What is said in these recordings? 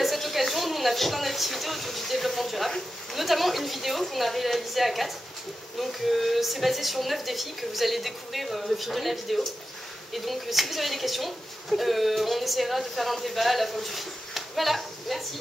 à cette occasion, nous, on a fait plein d'activités autour du développement durable, notamment une vidéo qu'on a réalisée à 4. Donc c'est basé sur 9 défis que vous allez découvrir au fil de la vidéo. Et donc si vous avez des questions, on essaiera de faire un débat à la fin du film. Voilà, merci.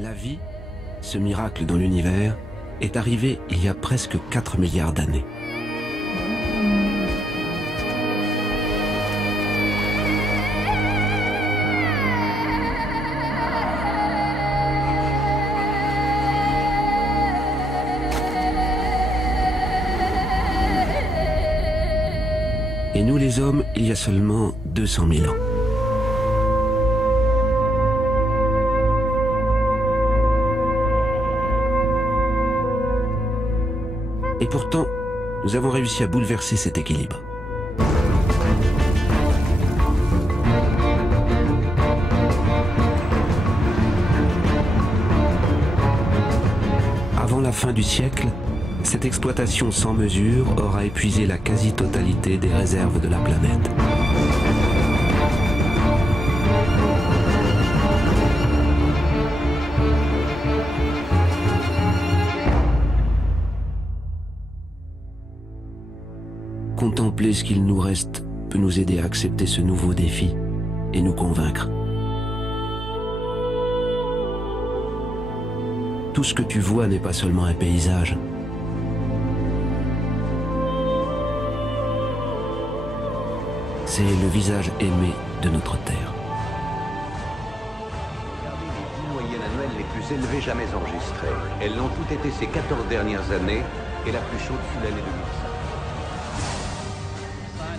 La vie, ce miracle dans l'univers, est arrivé il y a presque 4 milliards d'années. Et nous les hommes, il y a seulement 200 000 ans. Et pourtant, nous avons réussi à bouleverser cet équilibre. Avant la fin du siècle, cette exploitation sans mesure aura épuisé la quasi-totalité des réserves de la planète. Contempler ce qu'il nous reste peut nous aider à accepter ce nouveau défi et nous convaincre. Tout ce que tu vois n'est pas seulement un paysage. C'est le visage aimé de notre terre. Regardez les 10 moyennes annuelles les plus élevées jamais enregistrées. Elles l'ont toutes été ces 14 dernières années et la plus chaude fut l'année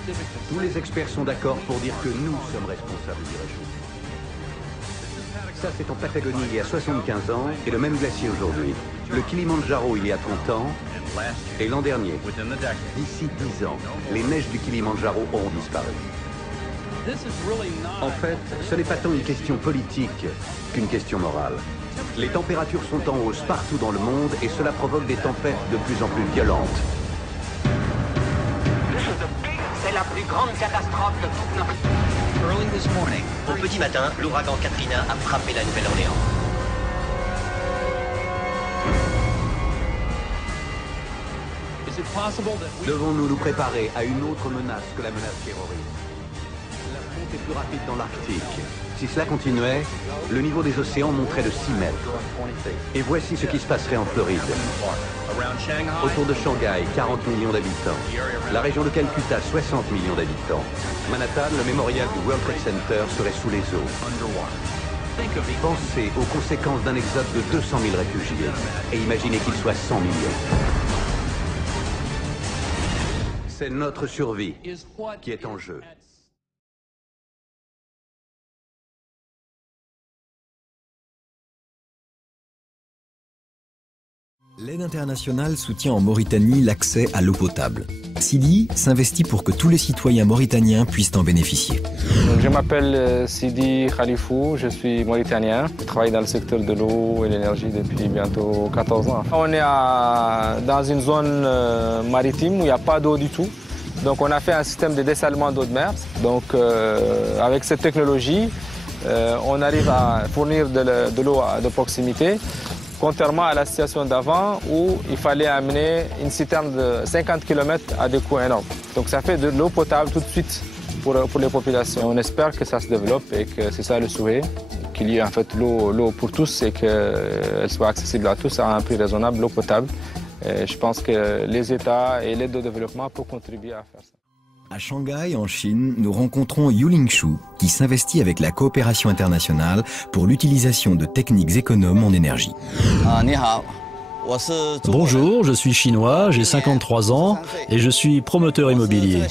2005. Tous les experts sont d'accord pour dire que nous sommes responsables du réchauffement. Ça, c'est en Patagonie il y a 75 ans et le même glacier aujourd'hui. Le Kilimandjaro il y a 30 ans et l'an dernier. D'ici 10 ans, les neiges du Kilimandjaro auront disparu. En fait, ce n'est pas tant une question politique qu'une question morale. Les températures sont en hausse partout dans le monde et cela provoque des tempêtes de plus en plus violentes. C'est la plus grande catastrophe de toute notre... Au petit matin, l'ouragan Katrina a frappé la Nouvelle-Orléans. Devons-nous nous préparer à une autre menace que la menace terroriste? La fonte est plus rapide dans l'Arctique. Si cela continuait, le niveau des océans monterait de 6 mètres. Et voici ce qui se passerait en Floride. Autour de Shanghai, 40 millions d'habitants. La région de Calcutta, 60 millions d'habitants. Manhattan, le mémorial du World Trade Center, serait sous les eaux. Pensez aux conséquences d'un exode de 200 000 réfugiés. Et imaginez qu'ils soient 100 millions. C'est notre survie qui est en jeu. L'aide internationale soutient en Mauritanie l'accès à l'eau potable. Sidi s'investit pour que tous les citoyens mauritaniens puissent en bénéficier. Je m'appelle Sidi Khalifou, je suis mauritanien. Je travaille dans le secteur de l'eau et l'énergie depuis bientôt 14 ans. On est dans une zone maritime où il n'y a pas d'eau du tout. Donc on a fait un système de dessalement d'eau de mer. Donc avec cette technologie, on arrive à fournir de l'eau de proximité. Contrairement à la situation d'avant où il fallait amener une citerne de 50 km à des coûts énormes. Donc ça fait de l'eau potable tout de suite pour les populations. On espère que ça se développe et que c'est ça le souhait, qu'il y ait en fait l'eau pour tous et qu'elle soit accessible à tous à un prix raisonnable, l'eau potable. Et je pense que les États et l'aide au développement peuvent contribuer à faire ça. À Shanghai, en Chine, nous rencontrons Yuling Shu, qui s'investit avec la coopération internationale pour l'utilisation de techniques économes en énergie. Bonjour, je suis chinois, j'ai 53 ans et je suis promoteur immobilier.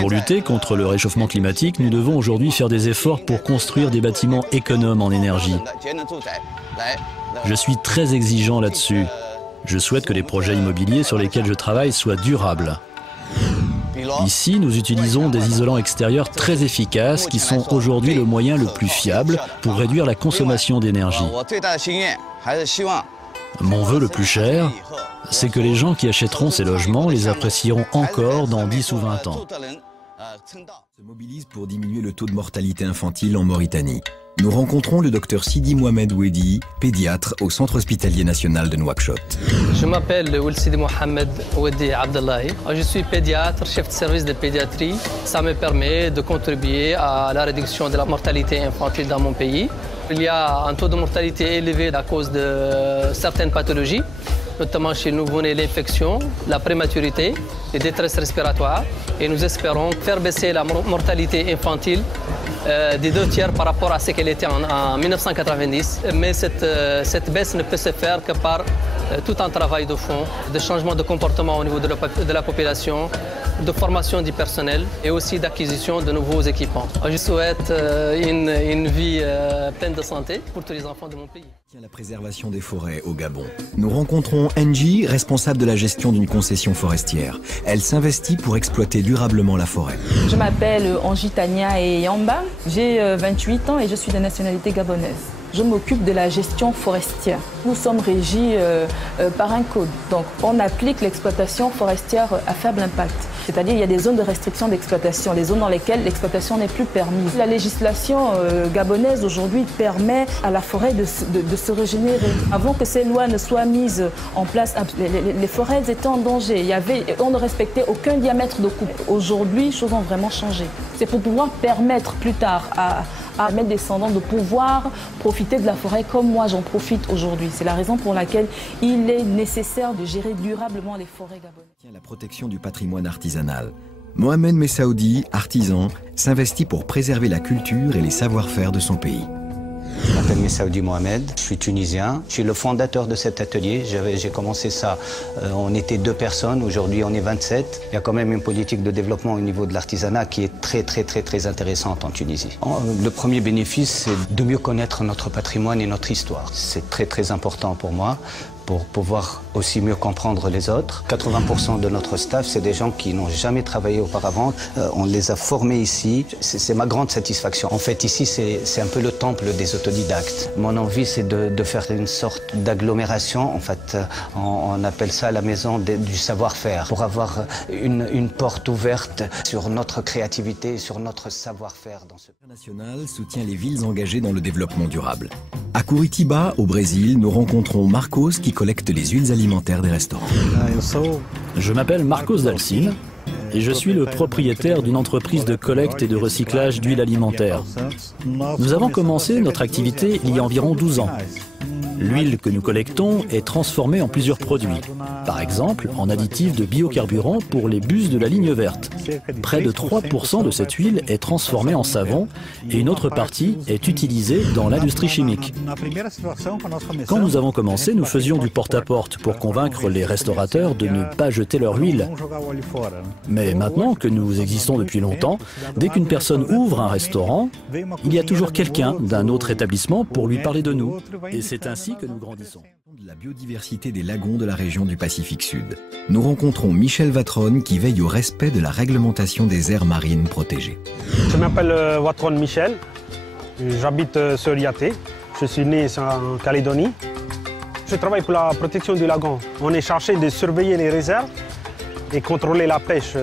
Pour lutter contre le réchauffement climatique, nous devons aujourd'hui faire des efforts pour construire des bâtiments économes en énergie. Je suis très exigeant là-dessus. Je souhaite que les projets immobiliers sur lesquels je travaille soient durables. Ici, nous utilisons des isolants extérieurs très efficaces qui sont aujourd'hui le moyen le plus fiable pour réduire la consommation d'énergie. Mon vœu le plus cher, c'est que les gens qui achèteront ces logements les apprécieront encore dans 10 ou 20 ans. Se mobilise pour diminuer le taux de mortalité infantile en Mauritanie. Nous rencontrons le docteur Sidi Mohamed Wedi, pédiatre au Centre hospitalier national de Nouakchott. Je m'appelle Sidi Mohamed Wedi Abdallahi. Je suis pédiatre, chef de service de pédiatrie. Ça me permet de contribuer à la réduction de la mortalité infantile dans mon pays. Il y a un taux de mortalité élevé à cause de certaines pathologies. Notamment chez nous, l'infection, la prématurité, les détresses respiratoires. Et nous espérons faire baisser la mortalité infantile des 2/3 par rapport à ce qu'elle était en 1990. Mais cette baisse ne peut se faire que par tout un travail de fond, de changement de comportement au niveau de la population, de formation du personnel et aussi d'acquisition de nouveaux équipements. Je souhaite une vie pleine de santé pour tous les enfants de mon pays. La préservation des forêts au Gabon. Nous rencontrons Angie, responsable de la gestion d'une concession forestière. Elle s'investit pour exploiter durablement la forêt. Je m'appelle Angie Tania Yamba, j'ai 28 ans et je suis de nationalité gabonaise. Je m'occupe de la gestion forestière. Nous sommes régis par un code. Donc, on applique l'exploitation forestière à faible impact. C'est-à-dire qu'il y a des zones de restriction d'exploitation, des zones dans lesquelles l'exploitation n'est plus permise. La législation gabonaise aujourd'hui permet à la forêt de se régénérer. Avant que ces lois ne soient mises en place, les forêts étaient en danger. On ne respectait aucun diamètre de coupe. Aujourd'hui, les choses ont vraiment changé. C'est pour pouvoir permettre plus tard à mes descendants de pouvoir profiter de la forêt comme moi j'en profite aujourd'hui. C'est la raison pour laquelle il est nécessaire de gérer durablement les forêts gabonaises. La protection du patrimoine artisanal. Mohamed Messaoudi, artisan, s'investit pour préserver la culture et les savoir-faire de son pays. Je m'appelle Messaoudi Mohamed, je suis tunisien. Je suis le fondateur de cet atelier. J'ai commencé ça, on était 2 personnes, aujourd'hui on est 27. Il y a quand même une politique de développement au niveau de l'artisanat qui est très intéressante en Tunisie. Le premier bénéfice, c'est de mieux connaître notre patrimoine et notre histoire. C'est très important pour moi, pour pouvoir aussi mieux comprendre les autres. 80% de notre staff, c'est des gens qui n'ont jamais travaillé auparavant. On les a formés ici. C'est ma grande satisfaction. En fait, ici, c'est un peu le temple des autodidactes. Mon envie, c'est de faire une sorte d'agglomération. En fait, on appelle ça la maison du savoir-faire, pour avoir une porte ouverte sur notre créativité, sur notre savoir-faire. International soutient les villes engagées dans le développement durable. À Curitiba, au Brésil, nous rencontrons Marcos qui collecte les huiles alimentaires des restaurants. Je m'appelle Marcos Dalcin et je suis le propriétaire d'une entreprise de collecte et de recyclage d'huiles alimentaires. Nous avons commencé notre activité il y a environ 12 ans. L'huile que nous collectons est transformée en plusieurs produits. Par exemple, en additifs de biocarburants pour les bus de la ligne verte. Près de 3% de cette huile est transformée en savon et une autre partie est utilisée dans l'industrie chimique. Quand nous avons commencé, nous faisions du porte-à-porte pour convaincre les restaurateurs de ne pas jeter leur huile. Mais maintenant que nous existons depuis longtemps, dès qu'une personne ouvre un restaurant, il y a toujours quelqu'un d'un autre établissement pour lui parler de nous. Et c'est ainsi que nous grandissons. De la biodiversité des lagons de la région du Pacifique Sud. Nous rencontrons Michel Vatron qui veille au respect de la réglementation des aires marines protégées. Je m'appelle Vatron Michel, j'habite sur Yaté, je suis né en Calédonie. Je travaille pour la protection du lagon. On est chargé de surveiller les réserves et contrôler la pêche,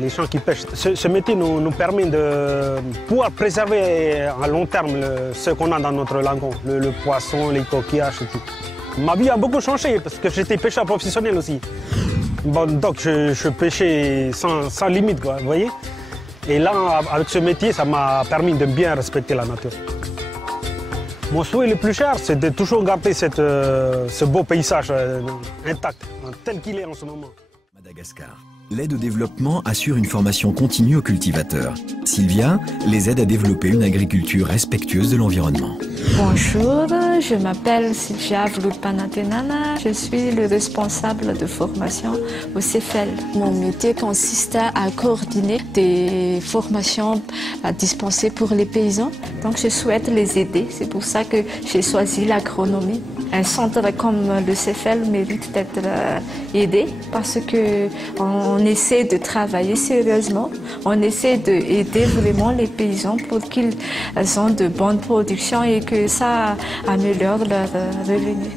les gens qui pêchent. Ce métier nous permet de pouvoir préserver à long terme ce qu'on a dans notre lagon, le poisson, les coquillages et tout. Ma vie a beaucoup changé parce que j'étais pêcheur professionnel aussi. Bon, donc je pêchais sans limite, quoi, vous voyez. Et là, avec ce métier, ça m'a permis de bien respecter la nature. Mon souhait le plus cher, c'est de toujours garder ce beau paysage intact, tel qu'il est en ce moment. Madagascar. L'aide au développement assure une formation continue aux cultivateurs. Sylvia les aide à développer une agriculture respectueuse de l'environnement. Bonjour, je m'appelle Sylvia Vlupanatenana. Je suis le responsable de formation au CEFEL. Mon métier consiste à coordonner des formations à dispenser pour les paysans. Donc je souhaite les aider. C'est pour ça que j'ai choisi l'agronomie. Un centre comme le CEFEL mérite d'être aidé parce qu'on essaie de travailler sérieusement. On essaie d'aider vraiment les paysans pour qu'ils aient de bonnes productions et que ça améliore leur revenu.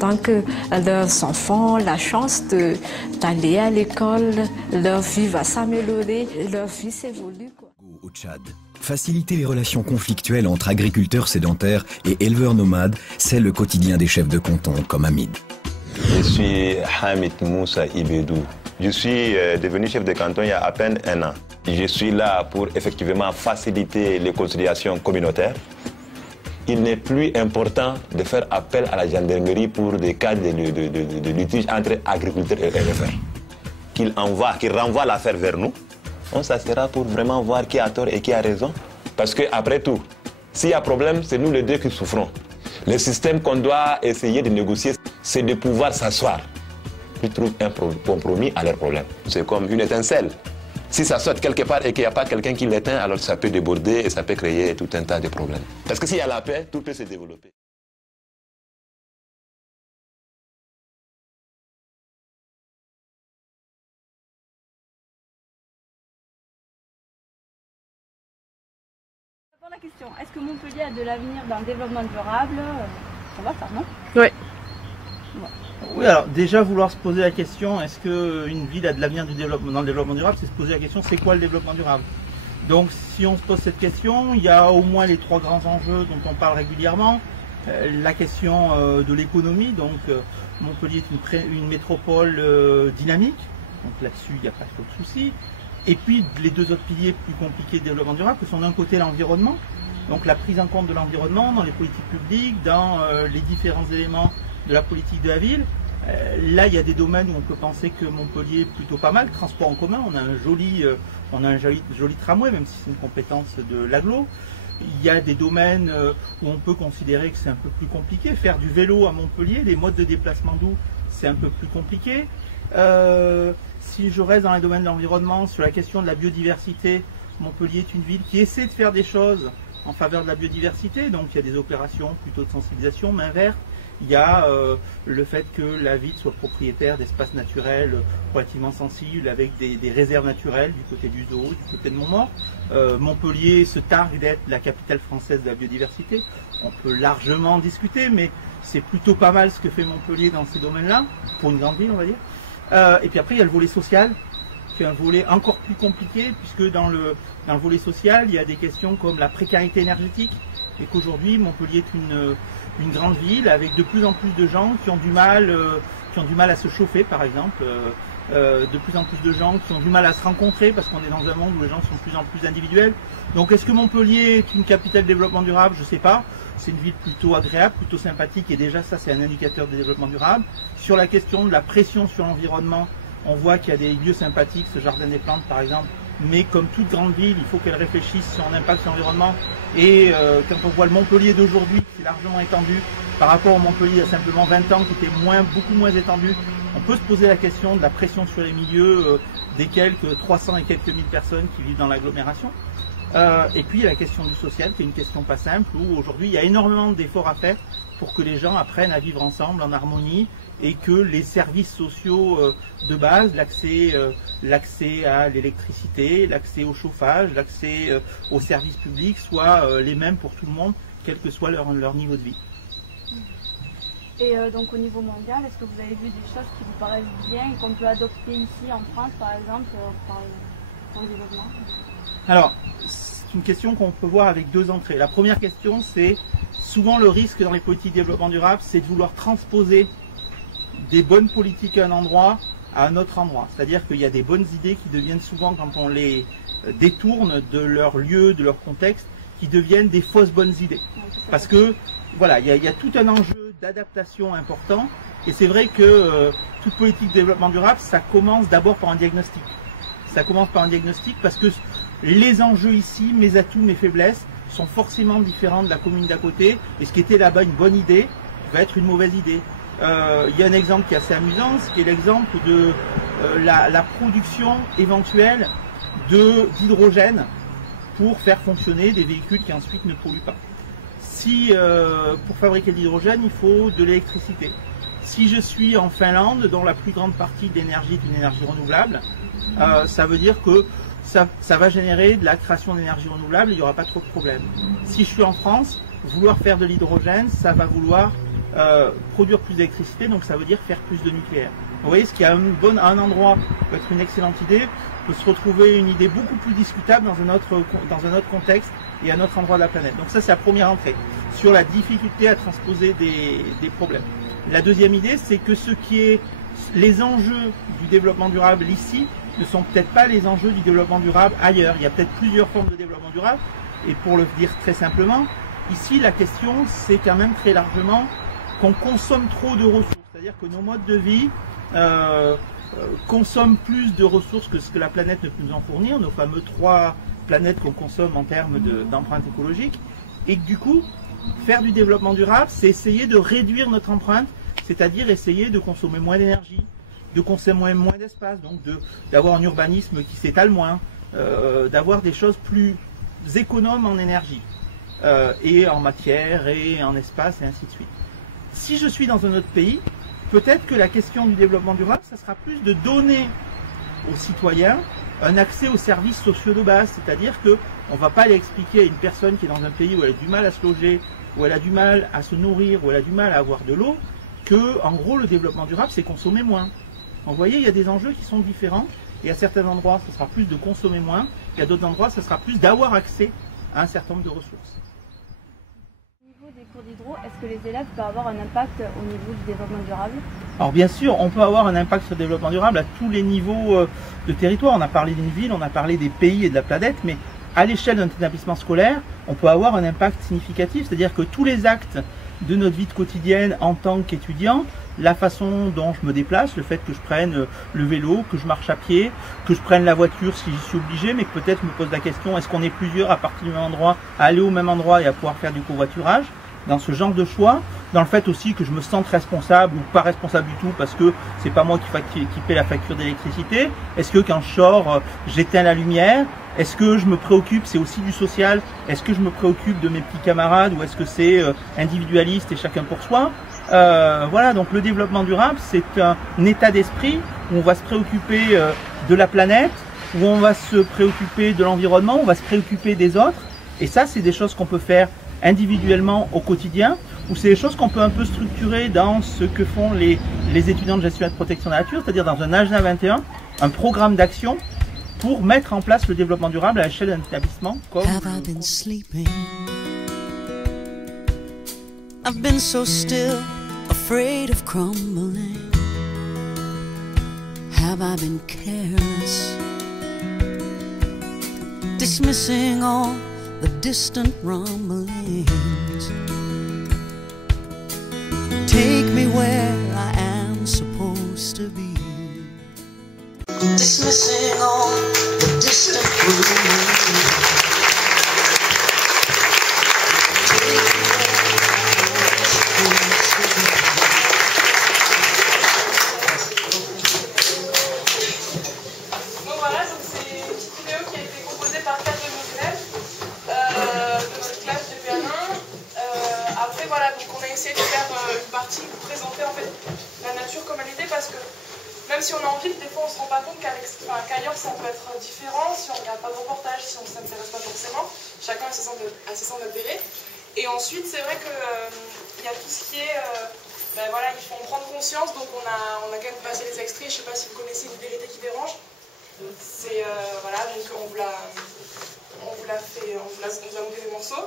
Donc leurs enfants ont la chance d'aller à l'école, leur vie va s'améliorer, leur vie s'évolue. Au Tchad. Faciliter les relations conflictuelles entre agriculteurs sédentaires et éleveurs nomades, c'est le quotidien des chefs de canton comme Hamid. Je suis Hamid Moussa Ibedou. Je suis devenu chef de canton il y a à peine 1 an. Je suis là pour effectivement faciliter les conciliations communautaires, il n'est plus important de faire appel à la gendarmerie pour des cas de litige entre agriculteurs et éleveurs. Qu'il renvoie l'affaire vers nous. On s'assera pour vraiment voir qui a tort et qui a raison. Parce qu'après tout, s'il y a problème, c'est nous les deux qui souffrons. Le système qu'on doit essayer de négocier, c'est de pouvoir s'asseoir. Ils trouvent un compromis à leurs problèmes. C'est comme une étincelle. Si ça saute quelque part et qu'il n'y a pas quelqu'un qui l'éteint, alors ça peut déborder et ça peut créer tout un tas de problèmes. Parce que s'il y a la paix, tout peut se développer. Pour la question, est-ce que Montpellier a de l'avenir dans le développement durable? Ça va ça, non? Oui. Oui, alors déjà vouloir se poser la question, est-ce qu'une ville a de l'avenir dans le développement durable, c'est se poser la question, c'est quoi le développement durable? Donc si on se pose cette question, il y a au moins les trois grands enjeux dont on parle régulièrement. La question de l'économie, donc Montpellier est une métropole dynamique, donc là-dessus il n'y a pas trop de soucis. Et puis les deux autres piliers plus compliqués de développement durable, que sont d'un côté l'environnement, donc la prise en compte de l'environnement dans les politiques publiques, dans les différents éléments de la politique de la ville. Là, il y a des domaines où on peut penser que Montpellier est plutôt pas mal. Transport en commun, on a un joli tramway, même si c'est une compétence de l'agglo. Il y a des domaines où on peut considérer que c'est un peu plus compliqué. Faire du vélo à Montpellier, les modes de déplacement doux, c'est un peu plus compliqué. Si je reste dans les domaines de l'environnement, sur la question de la biodiversité, Montpellier est une ville qui essaie de faire des choses en faveur de la biodiversité. Donc il y a des opérations plutôt de sensibilisation, main verte. Il y a le fait que la ville soit propriétaire d'espaces naturels relativement sensibles avec des réserves naturelles du côté du Zoo, du côté de Montmort. Montpellier se targue d'être la capitale française de la biodiversité. On peut largement discuter, mais c'est plutôt pas mal ce que fait Montpellier dans ces domaines-là, pour une grande ville on va dire. Et puis après il y a le volet social, qui est un volet encore plus compliqué, puisque dans le volet social, il y a des questions comme la précarité énergétique, et qu'aujourd'hui Montpellier est une grande ville avec de plus en plus de gens qui ont du mal à se chauffer par exemple, de plus en plus de gens qui ont du mal à se rencontrer parce qu'on est dans un monde où les gens sont de plus en plus individuels. Donc est-ce que Montpellier est une capitale de développement durable? Je ne sais pas. C'est une ville plutôt agréable, plutôt sympathique et déjà ça c'est un indicateur de développement durable. Sur la question de la pression sur l'environnement, on voit qu'il y a des lieux sympathiques, ce jardin des plantes par exemple, mais comme toute grande ville, il faut qu'elle réfléchisse sur son impact sur l'environnement. Et quand on voit le Montpellier d'aujourd'hui, qui est largement étendu, par rapport au Montpellier il y a simplement 20 ans, qui était beaucoup moins étendu, on peut se poser la question de la pression sur les milieux des quelques 300 et quelques mille personnes qui vivent dans l'agglomération. Et puis il y a la question du social, qui est une question pas simple, où aujourd'hui il y a énormément d'efforts à faire pour que les gens apprennent à vivre ensemble en harmonie, et que les services sociaux de base, l'accès à l'électricité, l'accès au chauffage, l'accès aux services publics soient les mêmes pour tout le monde, quel que soit leur niveau de vie. Et donc au niveau mondial, est-ce que vous avez vu des choses qui vous paraissent bien et qu'on peut adopter ici en France par exemple pour le développement? Alors, c'est une question qu'on peut voir avec deux entrées. La première question, c'est souvent le risque dans les politiques de développement durable, c'est de vouloir transposer des bonnes politiques à un endroit à un autre endroit. C'est-à-dire qu'il y a des bonnes idées qui deviennent souvent, quand on les détourne de leur lieu, de leur contexte, qui deviennent des fausses bonnes idées. Parce que, voilà, il y a tout un enjeu d'adaptation important, et c'est vrai que toute politique de développement durable, ça commence d'abord par un diagnostic. Ça commence par un diagnostic parce que les enjeux ici, mes atouts, mes faiblesses, sont forcément différents de la commune d'à côté, et ce qui était là-bas une bonne idée, va être une mauvaise idée. Il y a un exemple qui est assez amusant, qui est l'exemple de la production éventuelle d'hydrogène pour faire fonctionner des véhicules qui ensuite ne polluent pas. Si pour fabriquer de l'hydrogène, il faut de l'électricité. Si je suis en Finlande, dont la plus grande partie de l'énergie est une énergie renouvelable, ça veut dire que ça va générer de la création d'énergie renouvelable et il n'y aura pas trop de problèmes. Si je suis en France, vouloir faire de l'hydrogène, ça va vouloir produire plus d'électricité, donc ça veut dire faire plus de nucléaire. Vous voyez, ce qui à un endroit peut être une excellente idée, peut se retrouver une idée beaucoup plus discutable dans un autre contexte et à un autre endroit de la planète. Donc ça, c'est la première entrée, sur la difficulté à transposer des problèmes. La deuxième idée, c'est que les enjeux du développement durable ici ne sont peut-être pas les enjeux du développement durable ailleurs. Il y a peut-être plusieurs formes de développement durable, et pour le dire très simplement, Ici, la question, c'est quand même très largement qu'on consomme trop de ressources. C'est-à-dire que nos modes de vie consomment plus de ressources que ce que la planète ne peut nous en fournir, nos fameux 3 planètes qu'on consomme en termes d'empreinte écologique. Et que du coup, faire du développement durable, c'est essayer de réduire notre empreinte, c'est-à-dire essayer de consommer moins d'énergie, de consommer moins d'espace, donc d'avoir un urbanisme qui s'étale moins, d'avoir des choses plus économes en énergie, et en matière, et en espace, et ainsi de suite. Si je suis dans un autre pays, peut-être que la question du développement durable, ça sera plus de donner aux citoyens un accès aux services sociaux de base, c'est-à-dire qu'on ne va pas aller expliquer à une personne qui est dans un pays où elle a du mal à se loger, où elle a du mal à se nourrir, où elle a du mal à avoir de l'eau, que en gros le développement durable c'est consommer moins. Vous voyez, il y a des enjeux qui sont différents, et à certains endroits ce sera plus de consommer moins, et à d'autres endroits ce sera plus d'avoir accès à un certain nombre de ressources. Au niveau des cours d'hydro, est-ce que les élèves peuvent avoir un impact au niveau du développement durable? Alors bien sûr, on peut avoir un impact sur le développement durable à tous les niveaux de territoire. On a parlé d'une ville, on a parlé des pays et de la planète, mais à l'échelle d'un établissement scolaire, on peut avoir un impact significatif, c'est-à-dire que tous les actes de notre vie quotidienne en tant qu'étudiant, la façon dont je me déplace, le fait que je prenne le vélo, que je marche à pied, que je prenne la voiture si j'y suis obligé, mais que peut-être je me pose la question, est-ce qu'on est plusieurs à partir du même endroit, à aller au même endroit et à pouvoir faire du covoiturage? Dans ce genre de choix, dans le fait aussi que je me sente responsable ou pas responsable du tout parce que c'est pas moi qui paie la facture d'électricité. Est-ce que quand je sors, j'éteins la lumière? Est-ce que je me préoccupe, c'est aussi du social, est-ce que je me préoccupe de mes petits camarades ou est-ce que c'est individualiste et chacun pour soi? Voilà, donc le développement durable, c'est un état d'esprit où on va se préoccuper de la planète, où on va se préoccuper de l'environnement, on va se préoccuper des autres. Et ça, c'est des choses qu'on peut faire individuellement au quotidien, ou c'est des choses qu'on peut un peu structurer dans ce que font les étudiants de gestion et de protection de la nature, c'est-à-dire dans un agenda 21, un programme d'action pour mettre en place le développement durable à l'échelle d'un établissement comme I've been so still, afraid of crumbling. Have I been careless, dismissing all the distant rumblings? Take me where I am supposed to be, dismissing all the distant rumblings. Donc voilà, c'est une petite vidéo qui a été composée par 4 de nos élèves de notre classe de P1. Après voilà, donc on a essayé de faire une partie pour présenter en fait la nature comme elle était, parce que même si on a envie, des fois on se rend pas compte qu'ailleurs ça peut être différent, si on regarde pas de reportage, si on ne s'intéresse pas forcément, chacun a ses centres d'intérêt. Et ensuite c'est vrai qu'il y a tout ce qui est, ben voilà, il faut en prendre conscience, donc on a quand même passé les extraits, je sais pas si vous connaissez Une vérité qui dérange. C'est voilà, donc on vous a montré des morceaux.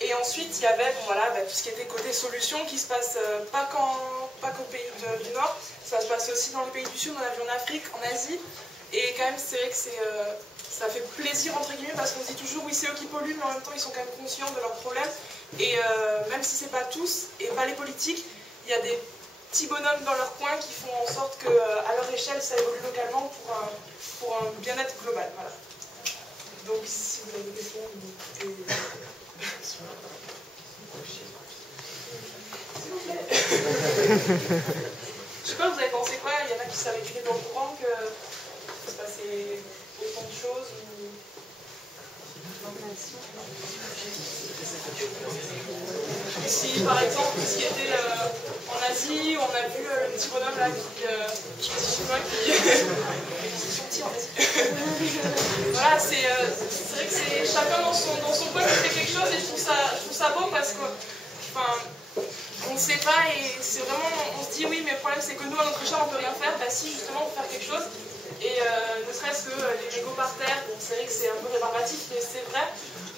Et ensuite il y avait bon, voilà, tout ce qui était côté solution qui se passe pas qu'au pays du Nord, ça se passe aussi dans les pays du Sud, on a vu en Afrique, en Asie. Et quand même c'est vrai que ça fait plaisir entre guillemets, parce qu'on se dit toujours oui c'est eux qui polluent, mais en même temps ils sont quand même conscients de leurs problèmes. Et même si c'est pas tous et pas les politiques, il y a des petits bonhommes dans leur coin qui font en sorte que à leur échelle ça évolue localement pour un bien-être global. Voilà. Donc si vous avez des questions, s'il vous plaît. Je sais pas, vous avez pensé quoi? Il y en a qui savaient qu'il était au courant que se passait autant de choses ou... Ici, par exemple, ce qui était en Asie, on a vu le petit bonhomme là qui est chinois qui c'est sorti en Asie. Voilà, c'est vrai que c'est chacun dans son coin qui fait quelque chose, et je trouve ça beau parce que on ne sait pas, et c'est vraiment, on se dit oui mais le problème c'est que nous à notre échelle on peut rien faire. Bah si, justement on peut faire quelque chose, et ne serait-ce que les mégots par terre, bon c'est vrai que c'est un peu rébarbatif mais c'est vrai.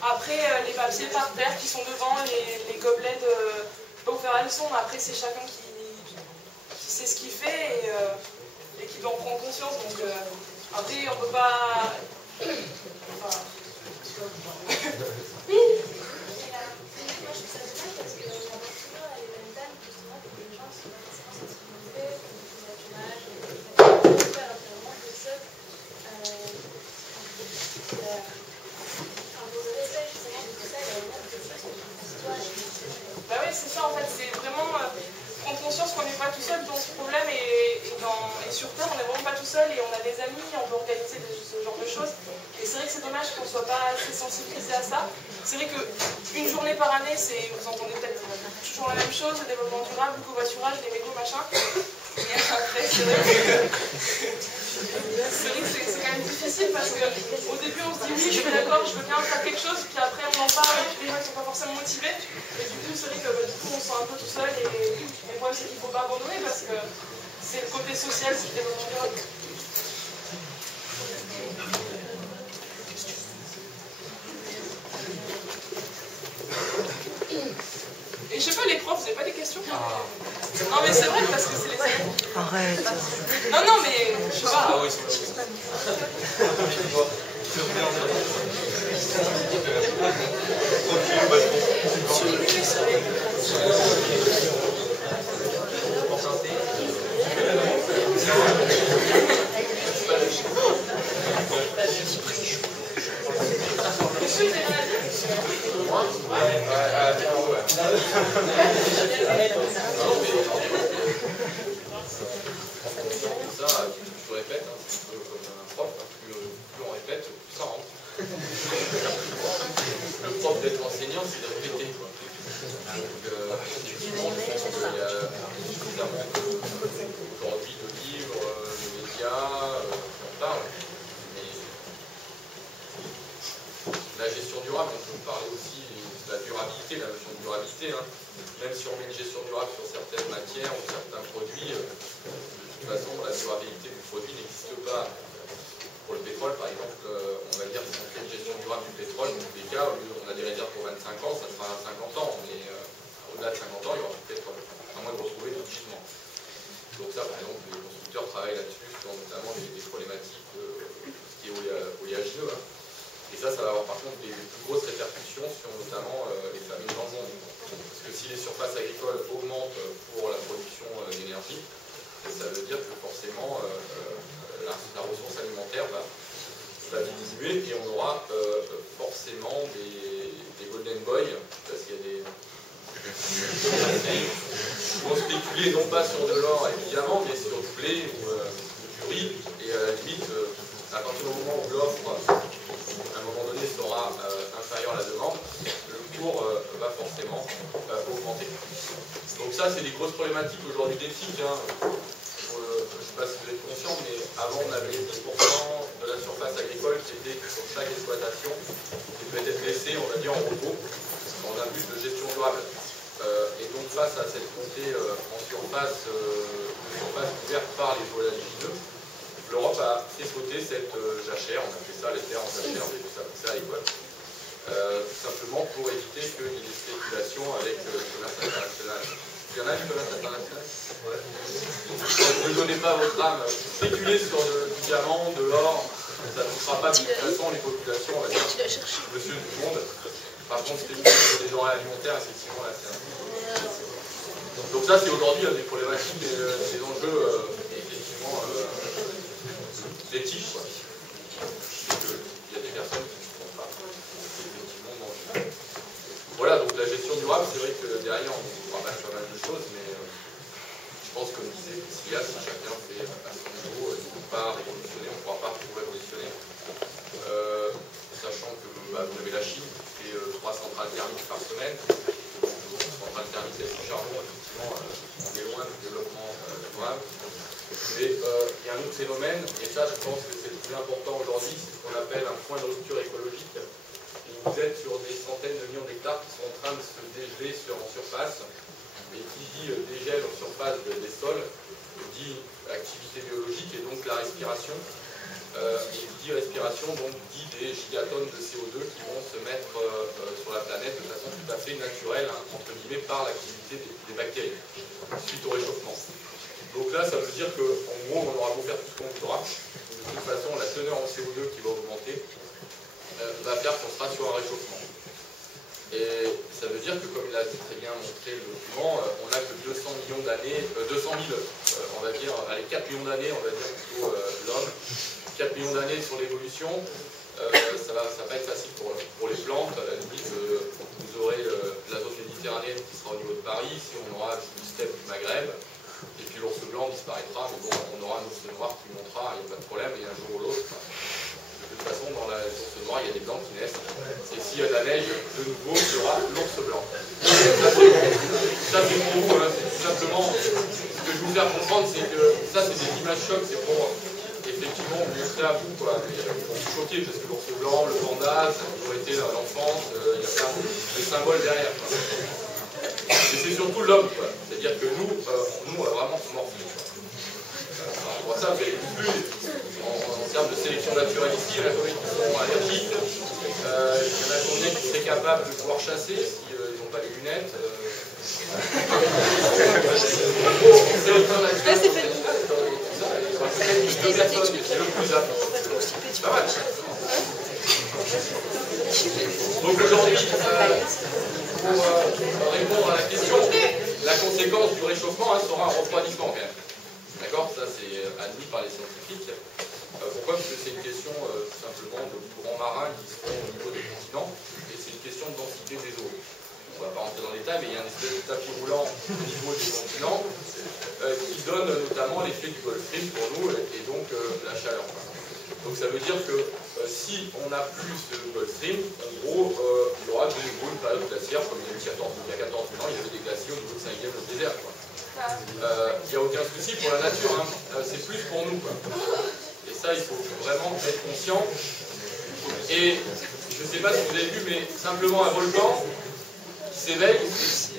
Après les papiers par terre qui sont devant, les gobelets de pas vous faire la leçon, mais après c'est chacun qui sait ce qu'il fait et qui doit en prendre conscience, donc après on peut pas... Oui. Bah oui, c'est ça en fait, c'est vraiment prendre conscience qu'on n'est pas tout seul dans ce problème et sur Terre on n'est vraiment pas tout seul et on a des amis, on peut organiser ce genre de choses. Et c'est vrai que c'est dommage qu'on ne soit pas assez sensibilisé à ça. C'est vrai qu'une journée par année, vous entendez peut-être toujours la même chose, le développement durable, le covoiturage, les mégots, machin. Et après, c'est vrai que c'est quand même difficile parce qu'au début on se dit oui, je suis d'accord, je veux bien faire quelque chose, puis après on en parle et puis les gens ne sont pas forcément motivés. Et du coup, c'est vrai que du coup, on se sent un peu tout seul et le problème c'est qu'il ne faut pas abandonner parce que c'est le côté social du développement durable. Et je sais pas, les profs, vous n'avez pas des questions? Non mais c'est vrai parce que c'est les élèves. Arrête. Non mais je sais pas. Ah oui, Ça, je répète, hein, c'est un peu comme un prof, hein, plus on répète, plus ça rentre. Le prof d'être enseignant, c'est de répéter. Quoi. Donc, effectivement, je pense qu'il y a suffisamment aujourd'hui de livres, de médias qui en parlent. Mais la gestion durable, on peut parler aussi de la durabilité, la notion de durabilité. Hein. Même si on met une gestion durable sur certaines matières ou certains produits, de toute façon, la durabilité du produit n'existe pas. Pour le pétrole, par exemple, on va dire que si on fait une gestion durable du pétrole, dans tous les cas, au lieu on a des réserves pour 25 ans, ça sera 50 ans. Mais au-delà de 50 ans, il y aura plus de pétrole, à moins de retrouver d'autres gisements. Donc ça, par exemple, les constructeurs travaillent là-dessus, sur notamment des problématiques qui est OIHE. Hein. Et ça va avoir par contre des plus grosses répercussions sur notamment les familles dans le monde. Parce que si les surfaces agricoles augmentent pour la production d'énergie, ça veut dire que forcément la ressource alimentaire va diminuer et on aura forcément des golden boys, parce qu'il y a des qui vont spéculer non pas sur de l'or et du diamant, mais sur du blé ou du riz, et à la limite, à partir du moment où l'offre, à un moment donné, sera inférieure à la demande, le cours va forcément augmenter. Donc ça, c'est des grosses problématiques aujourd'hui d'éthique. Hein. Je ne sais pas si vous êtes conscient, mais avant, on avait 10% de la surface agricole qui était sur chaque exploitation, qui devait être laissée, on va dire, en repos, dans un but de gestion durable. Et donc, face à cette montée en surface, couverte par les oléagineux, l'Europe a fait sauter cette jachère, on a fait ça, les terres en jachère, on a fait ça à l'époque, tout simplement pour éviter qu'il y ait des spéculations avec le commerce international. Il y en a du commerce international? Ouais. Ne donnez pas votre âme, spéculez sur du diamant, de l'or, ça ne touchera pas de toute façon les populations, on va dire, monsieur du monde. Par contre, spéculer sur des denrées alimentaires, effectivement, là, c'est un peu... Donc ça, c'est aujourd'hui des problématiques, des enjeux, effectivement, d'éthique, quoi. Il y a des personnes qui ne font pas, effectivement, dangereux. Voilà, donc la gestion durable, c'est vrai que derrière, on pourra pas faire mal de choses, mais je pense que disait Cécilia, si chacun fait à son niveau, il ne peut pas révolutionner, on ne pourra pas tout révolutionner. Sachant que vous avez la Chine qui fait 3 centrales thermiques par semaine. Centrales thermiques avec du charbon, effectivement, on est loin du développement durable. Mais il y a un autre phénomène, et ça je pense que c'est le plus important aujourd'hui, c'est ce qu'on appelle un point de rupture écologique. Où vous êtes sur des centaines de millions d'hectares qui sont en train de se dégeler en surface. Et qui dit dégel en surface des sols, dit activité biologique et donc la respiration. Et qui dit respiration, donc dit des gigatonnes de CO2 qui vont se mettre sur la planète de façon tout à fait naturelle, hein, entre guillemets, par l'activité des bactéries, suite au réchauffement. Donc là, ça veut dire qu'en gros, on aura beau faire tout ce qu'on voudra, de toute façon, la teneur en CO2 qui va augmenter va faire qu'on sera sur un réchauffement. Et ça veut dire que, comme il a très bien montré le document, on n'a que 200 millions d'années, 200 000, on va dire, allez, 4 millions d'années, on va dire plutôt l'homme, 4 millions d'années sur l'évolution, ça va pas être facile pour les plantes. À la limite, vous aurez la zone méditerranéenne qui sera au niveau de Paris, ici on aura une steppe du Maghreb, et puis l'ours blanc disparaîtra, mais bon, on aura un ours noir qui montera, il n'y a pas de problème, et un jour ou l'autre. De toute façon, dans l'ours noir, il y a des blancs qui naissent, et s'il y a de la neige, de nouveau, il y aura l'ours blanc. Ça, c'est pour vous, hein. Tout simplement, ce que je veux vous faire comprendre, c'est que ça, c'est des images chocs, c'est pour effectivement vous montrer à vous, quoi. Pour vous choquer, parce que l'ours blanc, le panda, ça a toujours été dans l'enfance, il y a plein de symboles derrière, quoi. Et c'est surtout l'homme, quoi. C'est-à-dire que nous, on a vraiment mordu. Pour ça, vous avez vu, en termes de sélection naturelle ici, il y en a combien qui sont allergiques, il y en a combien qui seraient capables de pouvoir chasser s'ils n'ont pas les lunettes. Donc aujourd'hui, pour répondre à la question, la conséquence du réchauffement sera un refroidissement quand même. D'accord? Ça c'est admis par les scientifiques. Pourquoi? Parce que c'est une question tout simplement de courants marins qui seront au niveau des continents, et c'est une question de densité des eaux. On ne va pas rentrer dans les détails, mais il y a un espèce de tapis roulant au niveau des continents qui donne notamment l'effet du Gulf Stream pour nous, et donc la chaleur. Donc ça veut dire que si on n'a plus ce Gulf Stream, en gros, il y aura de nouveau une période glaciaire, comme il y a eu il y a 14 000 ans, il y avait des glaciers au niveau de Saint-Guilhem, le désert. Il n'y a aucun souci pour la nature, hein. C'est plus pour nous, quoi. Et ça, il faut vraiment être conscient. Et je ne sais pas si vous avez vu, mais simplement un volcan qui s'éveille,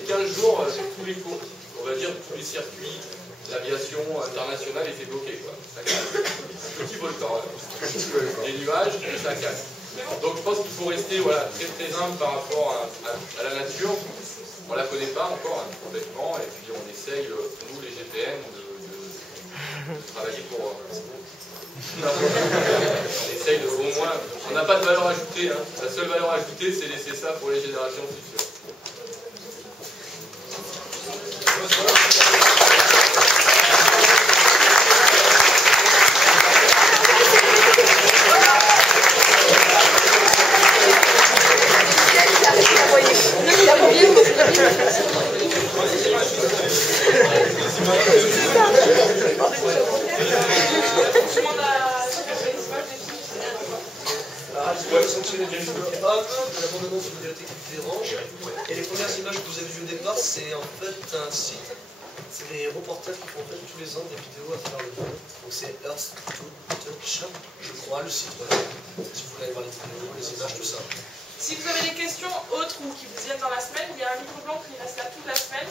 15 jours, tous les cours, on va dire tous les circuits, l'aviation internationale était bloquée, quoi. Ça calme. Petit volcan, des nuages, et ça calme. Donc je pense qu'il faut rester, voilà, très très humble par rapport à la nature. On ne la connaît pas encore, hein, complètement, et puis on essaye, nous les GPN, de travailler pour... on essaye de, au moins, on n'a pas de valeur ajoutée, hein. La seule valeur ajoutée, c'est laisser ça pour les générations futures. L'abandonnement de bibliothèque qui dérange. Et les premières images que vous avez vues au départ, c'est en fait un site. C'est des reporters qui font en fait tous les ans des vidéos à travers le monde. Donc c'est Earth to Touch, je crois, le site. Voilà. Si vous voulez aller voir les vidéos, les images, tout ça. Si vous avez des questions autres ou qui vous viennent dans la semaine, il y a un livre blanc qui reste là toute la semaine.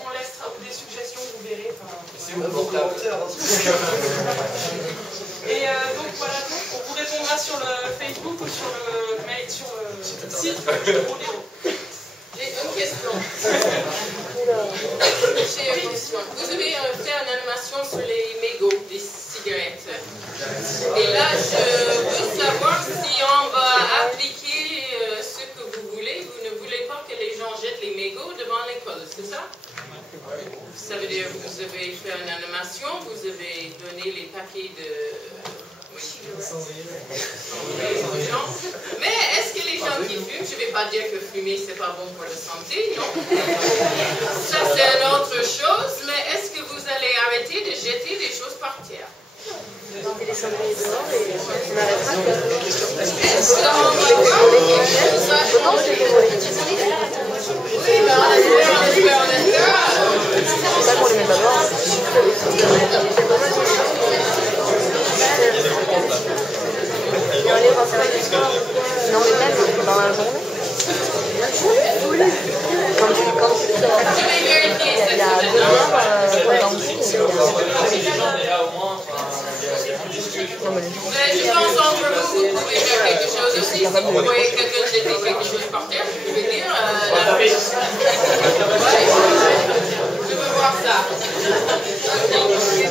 On laissera ou des suggestions, vous verrez. C'est même vos commentaires. Et donc voilà, on vous répondra sur le Facebook ou sur le mail, sur le site. J'ai une question. Vous avez fait une animation sur les mégots des cigarettes. Et là, je veux savoir si on va appliquer ce que vous voulez. Vous ne voulez pas que les gens jettent les mégots devant l'école, c'est ça? Ça veut dire que vous avez fait une animation, vous avez donné les paquets de... Mais est-ce que les gens qui fument, je ne vais pas dire que fumer c'est pas bon pour la santé, non. Ça c'est une autre chose, mais est-ce que vous allez arrêter de jeter des choses par terre? Les cendriers dehors et on arrêtera. Est-ce qu'on va oui, mais on a fait un c'est pas qu'on les met pas dehors. Non mais même dans la journée. Quand il y a 2 heures dans le je pense entre vous, vous pouvez faire quelque chose aussi. Si vous voyez quelqu'un jeter quelque chose par terre, vous pouvez dire je veux voir ça. Merci.